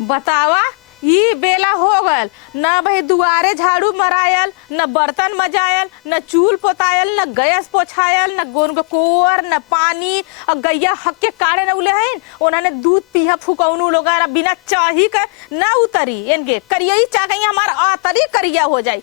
बतावा ई बेला हो गल न भाई दुआरे झाड़ू मरायल न बर्तन मजायल न चूल पोतायल न गैस पोछायल न गोन कोर न पानी और गैया हक के काढ़े न उले हैं उन्होंने दूध पीहा फुकौनू लोग बिना चाही का न उतरी इनके करिया ही चाह गई हमारा आतरी करिया हो जाई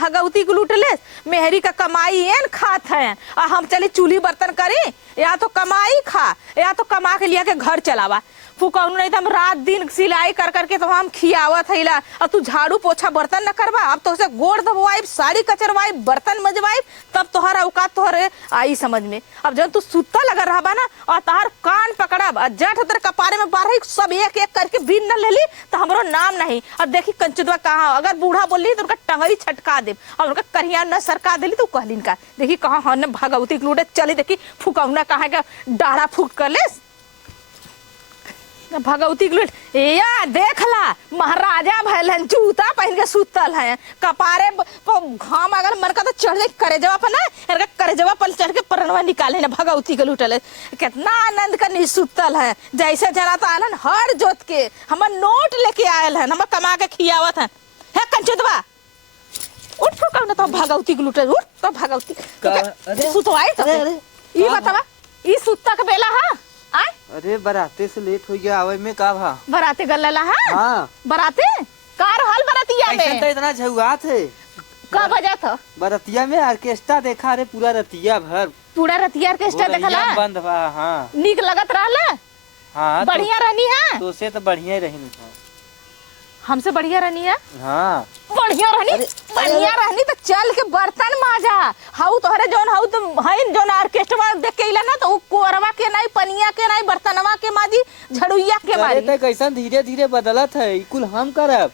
भगवती को लूटले मेहरी का कमाई एन खात है और हम चले चूल्ही बर्तन करें या तो कमाई खा या तो कमा के लिया के घर चलावा फुकौनू नहीं तो हम रात दिन सिलाई कर करके तो हम खियावत हैला और तू झाड़ू पोछा बर्तन न करवा अब तो उसे गोड़ दबवाई साड़ी कचरवाई बर्तन मजवाई तब तोहर औकात तोहरे आई समझ में। अब जब तू सुत्ता लगा रहा ना और तोहर कान पकड़ब और जट उधर कपारे में बारह सब एक एक करके बीन न लेली तो हमरो नाम नहीं। अब देखी कंचुदवा कहाँ अगर बूढ़ा बोली तो उनका टंगरी छटका दे और उनका करिया न सरका दिली तो कहलिन का देखी कहाँ हमने भगवती के लूटे चली देखी फुकौना कहाँ का डाढ़ा फूक कर ले भगवती के लूट या देखला महाराजा भैलन जूता पहन के सुतल है कपारे घाम अगर मन का तो चढ़ जाए करे जवा पर ना करे जवा पर चढ़ के परनवा निकाले ना भगवती के लूटल कितना आनंद करनी सुतल है जैसे जना तो आलन हर जोत के हम नोट लेके आयल है हम कमा के खियावत है कंचुतवा उठ फुका ना तो भगवती के लूटल उठ तो भगवती सुतवाई तो ई बतावा ई सुत्ता के बेला है आय अरे बराते से लेट हो गया आवे में का भा बराते गल्ला है हाँ बराते कार हाल बरातिया में तो इतना झुआ थे का बजा था बरातिया में ऑर्केस्ट्रा देखा रे पूरा रतिया भर पूरा रतिया ऑर्केस्ट्रा देखला बंद बा हाँ नीक लगत रहला हाँ बढ़िया रहनी है तो से तो बढ़िया रही हमसे बढ़िया रहनी है हाँ बढ़िया रहनी तो चल के बर्तन माजा हाउ तोहरे जोन हाउ तो हइन जोन ऑर्केस्ट्रा देख के इला ना तो उ कोरवा के नहीं पनिया के नहीं बर्तनवा के माजी झड़ुइया के मारी तो कैसन धीरे धीरे बदलत है कुल हम करब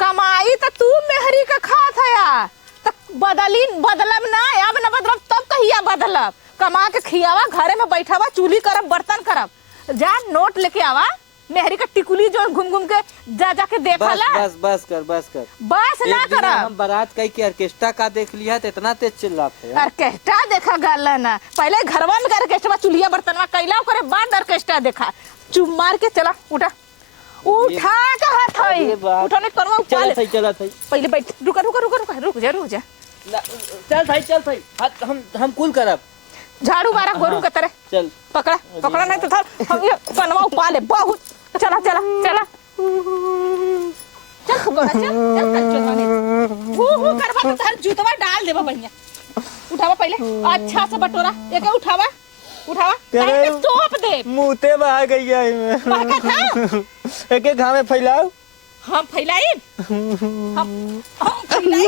कमाई तो तू मेहरी का खात है या तो बदलब ना अब न बदलब तब कहिया बदलब कमा के खियावा घरे में बैठावा चूल्ही करब बर्तन करब जा नोट लेके आवा मेहरी का टिकुली जो घूम घूम के जा जाके देखला बस कर बस ना कर हम बारात कई के ऑर्केस्ट्रा का देख लिया तो इतना तेज चिल्लाते हैं ऑर्केस्ट्रा देखा गल ना पहले घरवा में ऑर्केस्ट्रा चूल्हिया बर्तनवा कैला करे बाद ऑर्केस्ट्रा देखा चुप मार के चला उठा के हाथ है उठा नहीं करवा चलत है पहले बैठ रुक जा चल हम कुल करब झाड़ू मारा गोरू के तरह चल पकड़ा नहीं तो था हम ये बनवा उपा ले बहुत चला चल करवा तो तार जूतवा डाल देबा बढ़िया उठावा पहले अच्छा से बटोरा एक उठावा पहले तोप दे मुंहते बहा गई है में बहका था एक घाव में फैलाओ हम फैलाई हम नहीं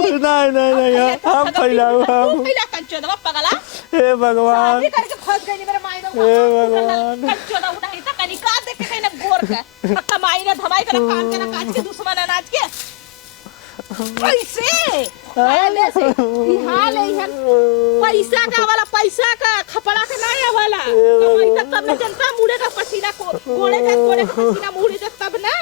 हम फैलाओ हम फैला कंचोदवा पगला हे भगवान शादी करके फंस गई मेरे माई में हे भगवान कंचोदा उठाई त कनी का देख के कने गोर का कमाई ना धमाई कर कान के ना काज के दुश्मन अनाज के पैसे हाले से हाले हन पैसा का वाला पैसा का खपड़ा के ना वाला कमाई तब न जनता मुड़े का पसीना को गोड़े का पसीना मुड़े तब ना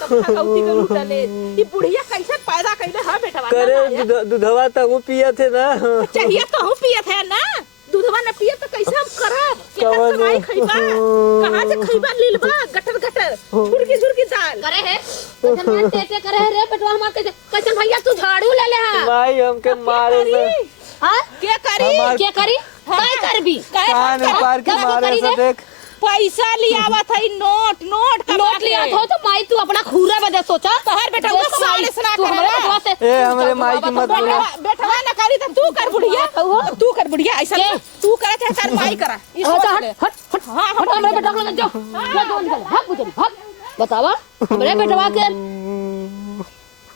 भगवती के लूटले ई बुढ़िया कैसे पैदा कइले ह बेटवा करे दूधवा तो वो पिए थे ना चाहिए तो हम पिए थे ना दूधवा न पिए तो कैसे हम करब केतना कमाई खइबा कहां से खइबा लीलबा गटर झुरकी दाल करे है कैसे टेटे करे रे बेटवा हमार कैसे भैया तू झाड़ू ले ले हां भाई हमके मारे से हां के करी काय करबी कान पार के मारे से देख पैसा लियावत है नोट लियावत हो तो माई तू अपना खूरा बदे सोचा तोहर बेटा वो साले सना करे ए हमरे माई की मत बोला बेटवा न करी त तू कर बुढ़िया ऐसा तू करे चाहे तार माई करा हट हां हमरे बेटा को जो भाग बुझी भाग बतावा हमरे बेटवा के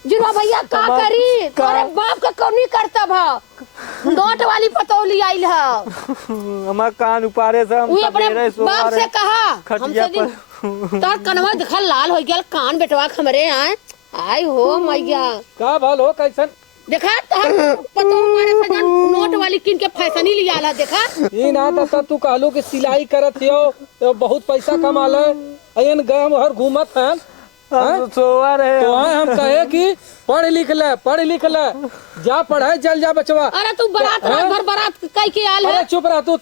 जिरवा भैया का करी तोरे बाप का कौनी करता भा नोट वाली पतौली आइल है हमार कान उपारे से हम अपने बाप से कहा हमसे दिन तार कनवा देखा लाल हो गया कान बेटवा हमरे आए हो मैया का भल हो कैसन देखा तार पतो मारे सजन नोट वाली किन के फैशन ही लिया ला देखा ई ना त तू कहलो कि सिलाई करत हो तो बहुत पैसा कमा ले अयन गांव हर घूमत है हम सोवा रहे तो हम कहे कि पढ़ लिख ले जा पढ़ाई चल जा बचवा। अरे तू बारात रात भर बारात कई के आल है। अरे चुप रह तू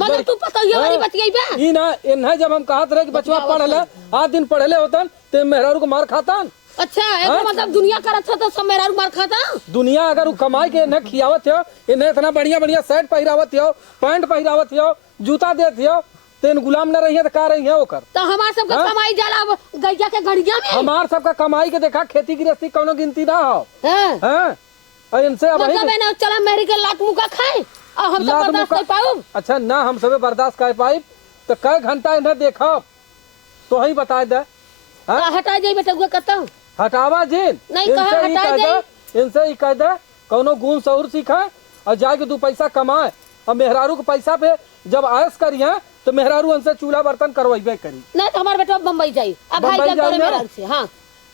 मगर तू पता ये वाली बतियाई बे ई ना इन्हें जब हम कहत रहे कि बचवा पढ़ ले आध दिन पढ़ले होतन ते मेहरारू को मार खातन। अच्छा एकरा मतलब दुनिया करत था तो सब मेरा मार खाता। दुनिया अगर उ कमाई के इन्हें खियावत हो, इन्हें इतना बढ़िया बढ़िया शर्ट पहिरावत हो, पैंट पहिरावत हो, जूता देत हो, तेन गुलाम न रही है तो का रही है ओकर। तो हमार सब का कमाई जाला गैया के गड़िया में। हमार सबका कमाई के देखा खेती गृहस्थी कोनो गिनती ना हो। हां हां इनसे अब मतलब है ना चला मेरी के लात मुका खाए और हम सब बर्दाश्त कर पाऊ। अच्छा ना हम सब बर्दाश्त कर पाई तो कई घंटा इन्हें देखो तो ही बता दे। हां हटा जाई बेटा वो कहता हूं हटावा जिन नहीं कहा हटा जाई। इनसे ही कह दे कोनो गुण शौर सीखा और जाके 2 पैसा कमाए और मेहरारू के पैसा पे जब आयस करिए तो मेहरारू उनसे चूल्हा बर्तन करवाइबे करी। नहीं तो हमार बेटा बम्बई जाई अब भाई क्या करे मेरा से। हां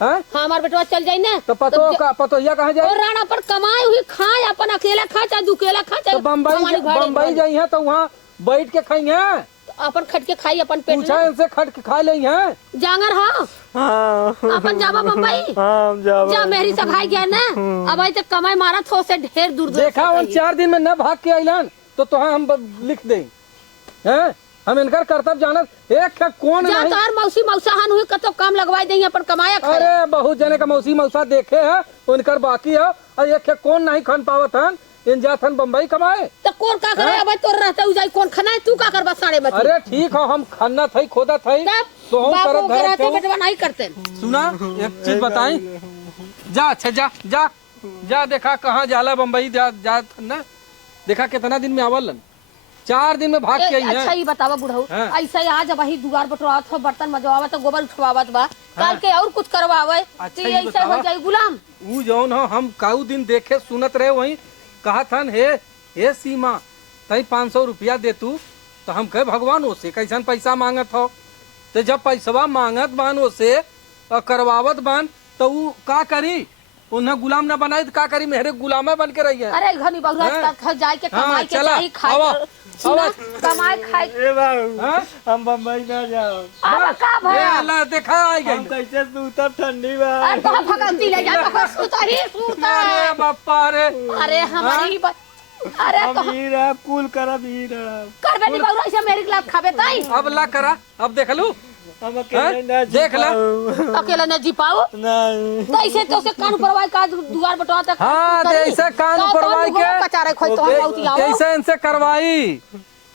हां हां हमार बेटा चल जाई ना तो पतोहिया कहां जाए और राणा पर कमाई हुई खाए अपन अकेला खा चाहे दुकेला खा चाहे तो बम्बई जाई है तो वहां बैठ के खाई है अपन खट के खाई अपन पेट पूछा इनसे खट के खा ले है जांगर हां हाँ अपन जावा बम्बई हम जावा जा मेरी सब भाई गया ना अब आई तक कमाई मारा थो से ढेर दूर दूर देखा उन 4 दिन में न भाग के आइलन तो हम लिख दें हैं हम इनकर कर्तव्य जानत एक कौन जा नहीं। तार मौसी मौसाहन हुई कतो काम लगवाई देई अपन कमाया खाए। अरे बहुत जने का मौसी मौसा देखे है उनकर बाकी है और एक कौन नहीं खन पावत हन इन जाथन बम्बई कमाए तो कौन का करे अब तो रहते उ जाई कौन खाना है तू का करबा साढ़े बजे। अरे ठीक है हम खाना थई खोदा थई तो हम बाबू करत रहते है बेटवा नहीं करते। सुना एक चीज बताई जा अच्छा जा देखा कहाँ जाला बम्बई जा ना देखा कितना दिन में आवलन 4 दिन में भाग के आई अच्छा है। ही बतावा बुढ़ऊ हाँ। ऐसा आज वही दुआर बटवावत हो बर्तन मजवावत गोबर उठवावत बा काल के और कुछ करवावे अच्छा तो ही ऐसा हो बतावा। जाई गुलाम। ऊ जौन हो हम काऊ दिन देखे सुनत रहे वही कहा था हे सीमा तई 500 रुपया दे तू तो हम कहे भगवान ओसे कैसन पैसा मांगत हो तो जब पैसवा मांगत बान ओसे और करवावत बान तो ऊ का करी उन्हें गुलाम न बनाई तो का करी मेरे गुलामे बन के रही है। अरे घनी बहुरा खा जाए के हाँ, कमाई के चला, चाही खाए आवा, सुना आवा। कमाई खाए ए बाबू हाँ? हम बम्बई ना जाओ अब का ये भया अल्लाह देखा आई हम गई। कैसे सूतब ठंडी बा अरे तो भगवती ले जा तो सूता ही सूता अरे बापा रे अरे हमारी अरे हम तो हीरा कुल करब हीरा करबे नहीं बहुरा ऐसे मेरी गिलास खाबे ताई अब ला करा अब देख लू हम अकेले ना जी देख ला। पाऊ। अकेला न जी पाओ नहीं तो ऐसे तो से कान परवाई का दुआर बटवा तक हाँ तो ऐसे कान परवाई के कचारे खोई तो हम बहुती आओ कैसे इनसे करवाई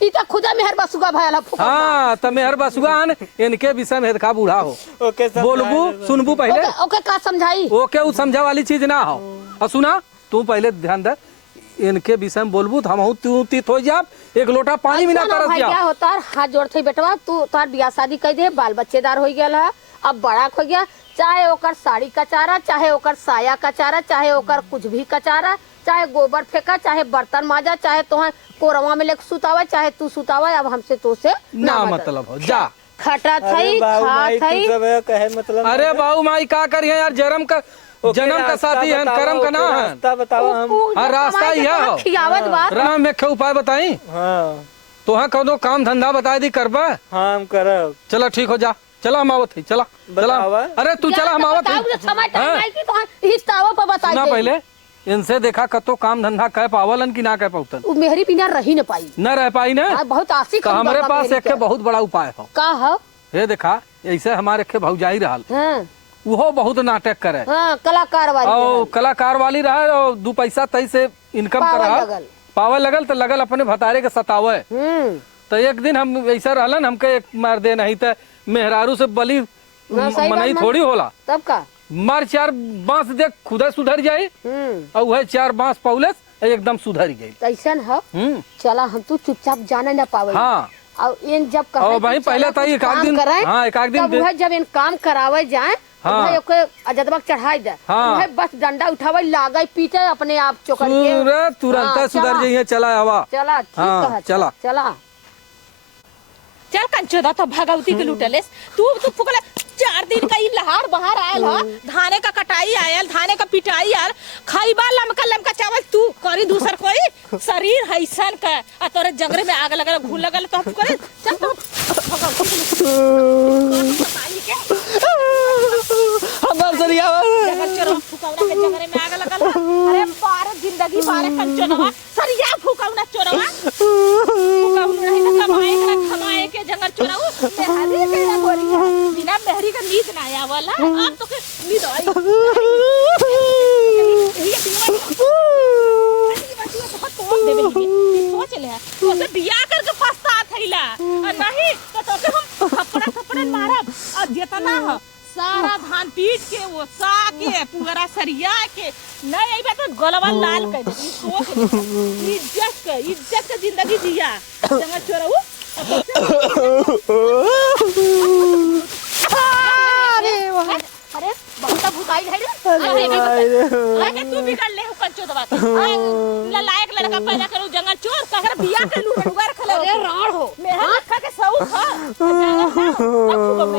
ई त खुदा मेहर बसुगा भयला फुका। हाँ तो मेहर बसुआन इनके विषय में का बूढ़ा हो ओके सब बोलबू सुनबू पहले ओके ओके का समझाई ओके उ समझा वाली चीज ना हो और सुना तू पहले ध्यान दे इनके विषय में बोलबू तो हम तू तीत हो जा एक लोटा पानी भी ना तरस भाई जा। क्या होता है हाथ जोड़ते बेटवा तू तार बियाह शादी कर दे बाल बच्चेदार हो गया है अब बड़ा हो गया चाहे ओकर साड़ी कचारा चाहे ओकर साया कचारा चाहे ओकर कुछ भी कचारा चाहे गोबर फेंका चाहे बर्तन माजा चाहे तो कोरवा में लेके सुतावा चाहे तू सुतावा अब हमसे तो से ना मतलब हो जा खटा थई खा थई कहे मतलब अरे बाबू माई का करिए यार जन्म का साथी है कर्म का ना है रास्ता बताओ हम हाँ, रास्ता ही है हो। खियावत बा राम में के उपाय बताई हाँ तो हाँ कौनो काम धंधा बता दी करबा हाँ हम करब चला ठीक हो जा चला हम आवत ही चला चला बतावा। अरे तू चला हम आवत बताओ ही समय टाइम हाँ। आई की तो हिस्सावा पर बताई सुना दे। पहले इनसे देखा कतो काम धंधा कह पावलन की ना कह पावतन उ मेहरी बिना रही न पाई न रह पाई ना हाँ, बहुत आसी तो हमारे पास एक के बहुत बड़ा उपाय हो का हो हे देखा ऐसे हमारे के भौजाई रहल हाँ वो बहुत नाटक करे हाँ कलाकार वाली और कलाकार वाली रहे और 2 पैसा तई से इनकम कर पावल रहा लगल। पावल लगल तो लगल अपने भतारे के सतावे तो एक दिन हम ऐसा रहलन हमके एक मार दे नहीं तो मेहरारू से बली ना, सही मनई बात थोड़ी होला तब का मार 4 बांस देख खुदा सुधर जाये और वह 4 बांस पौलस एकदम सुधर गई। तैसन हो चला हम तू चुपचाप जाने न पावे हाँ और इन जब और भाई पहले तो एक आध दिन हाँ एक आध दिन तब वह जब इन काम करावे जाए हाँ। ओके अजदबक चढ़ाई दे हाँ। वह बस डंडा उठावे लागे पीटे अपने आप चोकर के तुरंत हाँ, सुधर चला। जाइए चला हवा चला ठीक हाँ, कहा चला। चला चल कंचोदा तो भगवती के लुटलेस तू फुकले 4 दिन का ई लहार बाहर आयल ह धाने का कटाई आयल धाने का पिटाई आयल खाइबा लमका चावल तू करी दूसर कोई शरीर हैसन का आ तोरे जंगरे में आग लगल घुन लगल तो करे चल तो भगवती के सरिया जगह चोरवा फुकौना के जगरे में आग लगल ह। अरे बारे जिंदगी बारे कंचनवा सरिया फुकौना चोरवा फुकौना नहीं ना कमाए के जंगल चोरऊ मेहरी के ना गोरिया बिना मेहरी का नींद ना आवला अब तो के नींद आई ये बहुत तोड़ देबे सोच ले तो से बियाह करके फंसता थैला नहीं तो तोके हम थप्पड़ मारब और जेतना ह सारा धान पीट के वो सा के पूरा सरिया के नहीं आई बात गलवा लाल कर दे सोच इज्जत का जिंदगी जिया जंगल चोरऊ अरे बहुत भुकाई है रे अरे तू बिगड़ ले कंचो दबा ला लायक लड़का पैदा करू जंगल चोर कहर बियाह कर लू रुगर खले अरे राण हो मेहर खा के सऊ खा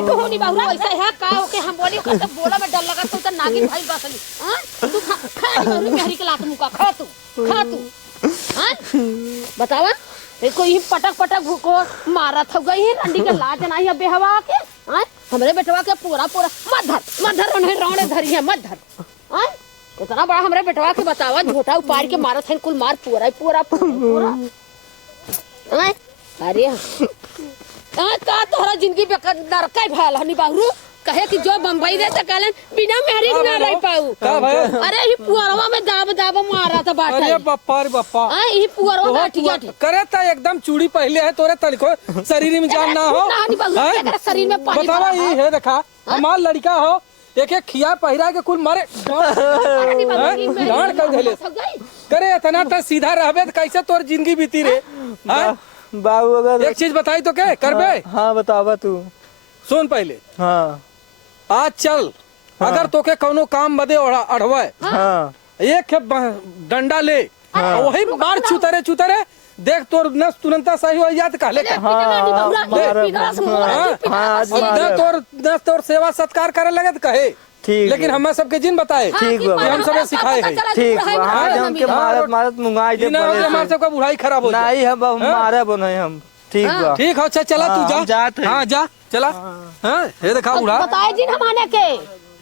तो होनी बाहुला ऐसा है का ओके हम बोली कत बोला में डर लगा तो नागिन भाई बसली हां तू खा नहीं मेहरी के लात मुका खा तू हां बतावा देखो ये पटक भूको मारा था गई है रंडी के लाज नहीं अब बेहवा के हां हमरे बेटवा के पूरा मत धर रोने धरी है मत धर हां इतना बड़ा हमरे बेटवा के बतावा झोटा उपाड़ के मारत है कुल मार पूरा हां अरे का तोहरा जिंदगी बेकार नरकाई भयल हनी बाहरु कहे कि जो बम्बई रे त कहलन बिना मेहरी ना रह पाऊ का भाई अरे ही पुअरवा में दाब मारा था बाटा अरे बाप्पा रे बाप्पा हां ही पुअरवा बाटिया करे त एकदम चूड़ी पहले है तोरे तनिको शरीर में जान ना हो तेरे शरीर में पानी बतावा ये है देखा हमार लड़का हो एक खिया पहिरा के कुल मारे डांड कर देले करे इतना त सीधा रहबे त कैसे तोर जिंदगी बीती रे हां बाबू अगर एक चीज बताई तो के करबे हाँ बतावा तू सुन पहले हाँ आज चल अगर तोके कौनो काम बदे अड़वा हाँ एक डंडा ले वही मार चुतरे देख तोर नस तुरंत सही हो जात कहले तोर नस तोर सेवा सत्कार करे लगे त कहे ठीक लेकिन हम सबके जिन बताए ठीक बा हम सब सिखाए है ठीक बा हाँ हम के मारत मुंगाई दे बिना हमार सबका बुढ़ाई खराब हो जाए नहीं हम मारे बने हम ठीक बा ठीक हो चला तू जा जात है हां जा चला हां हे देखा बुढ़ा बताए जिन हमाने के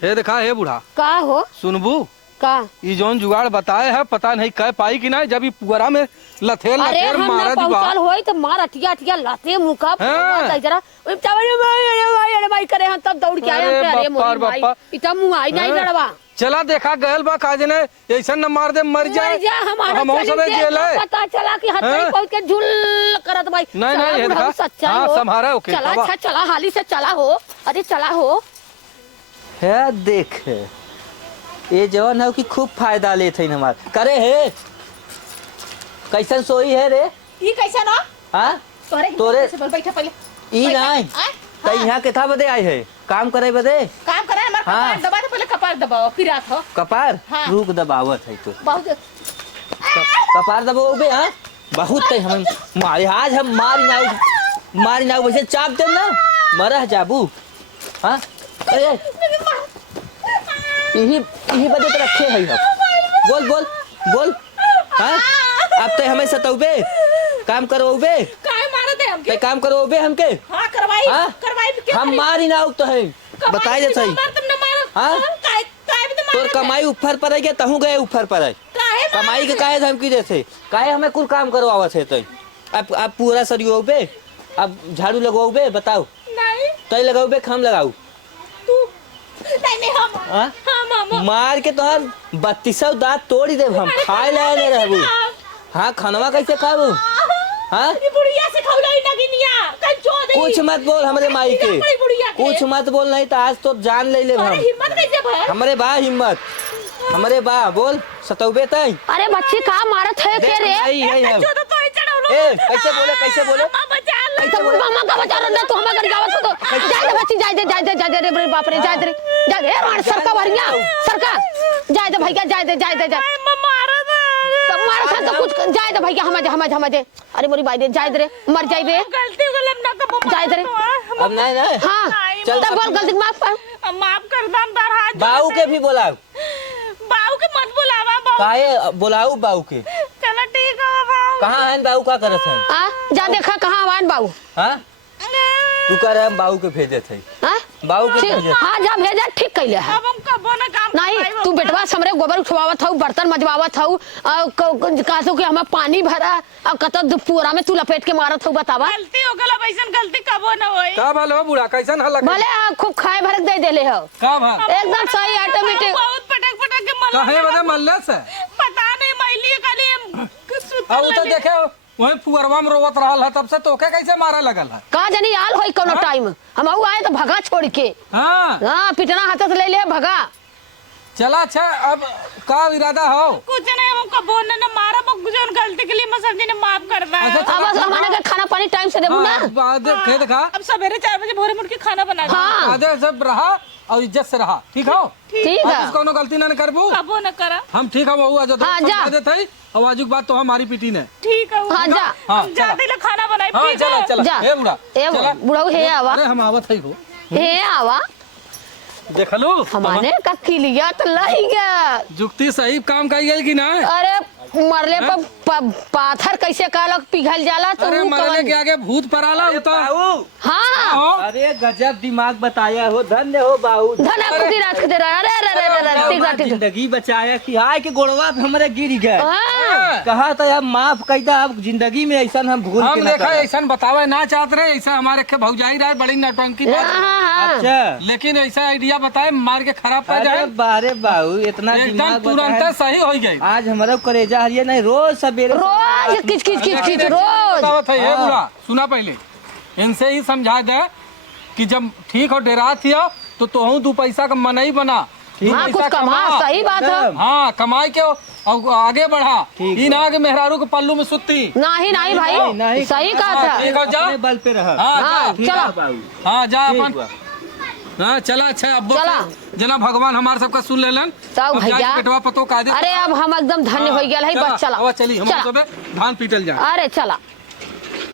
हे देखा हे बुढ़ा का हो सुनबू का ये जोन जुगाड़ बताए है पता नहीं कह पाई कि नहीं जब ये पुअरा में लथेल मारा पहुंचल होई तो मार अटिया लाते मुका जरा भाई करे हम तब दौड़ के आए हम अरे मोरी भाई इतना मुंह आई नहीं लड़वा चला देखा गयल बा काज ने ऐसा न मार दे मर जाए हम सब जेल है पता चला कि हथई पहुंच के झुल करत भाई नहीं ये देखा हां संभारा ओके चला अच्छा चला हाली से चला हो अरे चला हो है देख ये जवान है कि खूब फायदा लेते हैं हमार करे है कैसन सोई है रे ई कैसन हो हां तोरे से बोल बैठा पहले ई नहीं त यहां के था बदे आई है काम करे बदे काम करे हमार कपार दबा दे पहले कपार दबाओ फिर आत हो कपार रुक दबावत है तो बहुत कपार दबाओ बे हां बहुत तय हम मारे आज हम मारी ना वैसे चाप दे ना मरह जाबू हां अरे यही बदे तो रखे है हम बोल हां अब तो हमें सतौबे काम करवाओबे काय मार दे हमके काम करवाओबे हमके हां करवाई हम मारी ना तो है बताई दे सही हां तोर कमाई ऊपर पर है तहु गए ऊपर पर है कमाई के काहे धमकी देथे काहे हमें कुल काम करवावत है तो अब पूरा सरियोबे अब झाड़ू लगवाओबे बताओ नहीं तई लगाओबे हम लगाऊ तू नहीं हम मार के तोहर 3200 दांत तोड़ी दे हम खाए ले रहबू हां खानवा कैसे खाबू हां ये बुढ़िया से खौलाई नगिनिया कंचो दे कुछ मत बोल हमरे माई के कुछ मत बोल नहीं तो आज तो जान ले हम हिम्मत कैसे भय हमरे बा हिम्मत हमरे बा बोल सतौबे तई अरे बच्चे का मारत है के रे कंचो तो ही चढ़ौलो ए कैसे बोले कैसे बोले मामा का बचा रहा तो हम अगर गावत तो जाए दे बच्ची जाए दे रे बाप रे जाए दे राण सरका भरिया सरका जाए दे भैया जाए दे मारा था तो कुछ जाए दे भैया हम दे अरे मोरी भाई दे जाए दे रे मर जाए रे गलती गलम ना कबो जाए दे रे अब नहीं हां चल तब बोल गलती माफ कर दाम दर हाथ बाऊ के भी बोलाओ बाऊ के मत बुलावा बाऊ काहे बुलाऊ बाऊ के चलो ठीक है बाऊ कहां है बाऊ का करत है हां जा देखा कहां आवान बाऊ हां तू कर हम बाऊ के भेजे थे हां बाबू के ठीक भेजे। हाँ जा भेजा ठीक कैले है। अब हम कबो ना काम नहीं करवाई तू वो। बेटवा हमरे गोबर उठवावत हूँ बर्तन मजवावत हूँ कहतू कि हमें पानी भरा अब कत पूरा में तू लपेट के मारत हूँ बतावा। गलती हो गल अब ऐसन गलती कबो ना होई। का भल हो बुढ़ा कैसन हल्ला कर- भले खूब खाए भरक दे देले हो का भल एकदम सही ऑटोमेटिक। बहुत पटक पटक के मल्ला कहे बदे मल्ले से पता नहीं मैली खाली हम सुतल अब तो रहली। देखे वही पुअरवा में रोवत रहल है तब से तोके कैसे मारा लगल है। कहा जानी आल होई कोनो टाइम हम आए तो भगा छोड़ के हाँ हाँ पिटना हाथ से ले ले भगा। चला अच्छा अब का इरादा हो। कुछ नहीं हम कबो ना मारा जो गलती के लिए मैं सर जी ने माफ कर दिया। अच्छा, अब बस हमारे के खाना पानी टाइम से देबू ना। बाद खेत खा अब सवेरे 4 बजे भोरे मुड़ के खाना बना दे। हाँ आधे सब रहा और इज्जत से रहा ठीक हो। ठीक है कोनो गलती ना करबू कबो ना करा। हम ठीक है वो आज हाँ, जा। देते और आजुक बात तो हमारी पीटी ने। ठीक है हाँ जा हाँ, हम जाते ले खाना बनाई हाँ ठीक चला है। चला जा। ए बुढ़ा ए चला। बुढ़ऊ हे आवा अरे हम आवत है हो हे आवा देखलू हमारे का किलिया तो लही गया। जुक्ति सही काम कही गई कि ना। अरे मरले पर पाथर कैसे कहलक पिघल जाला तो अरे ऊ मरले कवन- के आगे भूत पराला अरे उतर बाबू, हाँ अरे गजब दिमाग बताया हो, धन्य हो बाबू। धना कुटी रात के दे रहा अरे अरे अरे अरे ठीक है, ठीक है। जिंदगी बचाया कि आए के गोड़वा पे हमरे गिर गए। हाँ कहा था अब माफ कैदा, अब जिंदगी में ऐसा हम भूल के हम ना देखा करब। ऐसा बतावे ना चाहते रहे ऐसा हमारे के भौजाई रहे बड़ी नौटंकी बात। हाँ अच्छा लेकिन ऐसा आइडिया बताए मार के खराब कर अरे जाए बारे बाबू इतना एकदम दिमाग तुरंत बताया। सही हो गई। आज हमारा करेजा हरिया नहीं, रोज सवेरे रोज किच किच किच किच रोज। बतावत है ये हाँ। बुढ़ा सुना पहले इनसे ही समझा दे कि जब ठीक हो डेरा थिया तो तोहू 2 पैसा का मनई बना। दू हाँ पैसा कुछ कमा सही बात है। एकदम। हाँ कमाई के और आगे बढ़ा। ठीक ई ना कि मेहरारू के पल्लू में सुत्ती। नहीं नहीं भाई सही कहा था। ठीक हो जा अपने बल पे रहा। हाँ हाँ जा। चलो बाबू हाँ जा ठीक अपन बा। हाँ चला अच्छा अब चला। जना भगवान हमारे सबका सुन लेलन। तब अब जाके भैया बेटवा पतो कायदे अरे अब हम एकदम धन्य हो गया है बस चला अब चली हम चला। सबे धान पीटल जा। अरे चला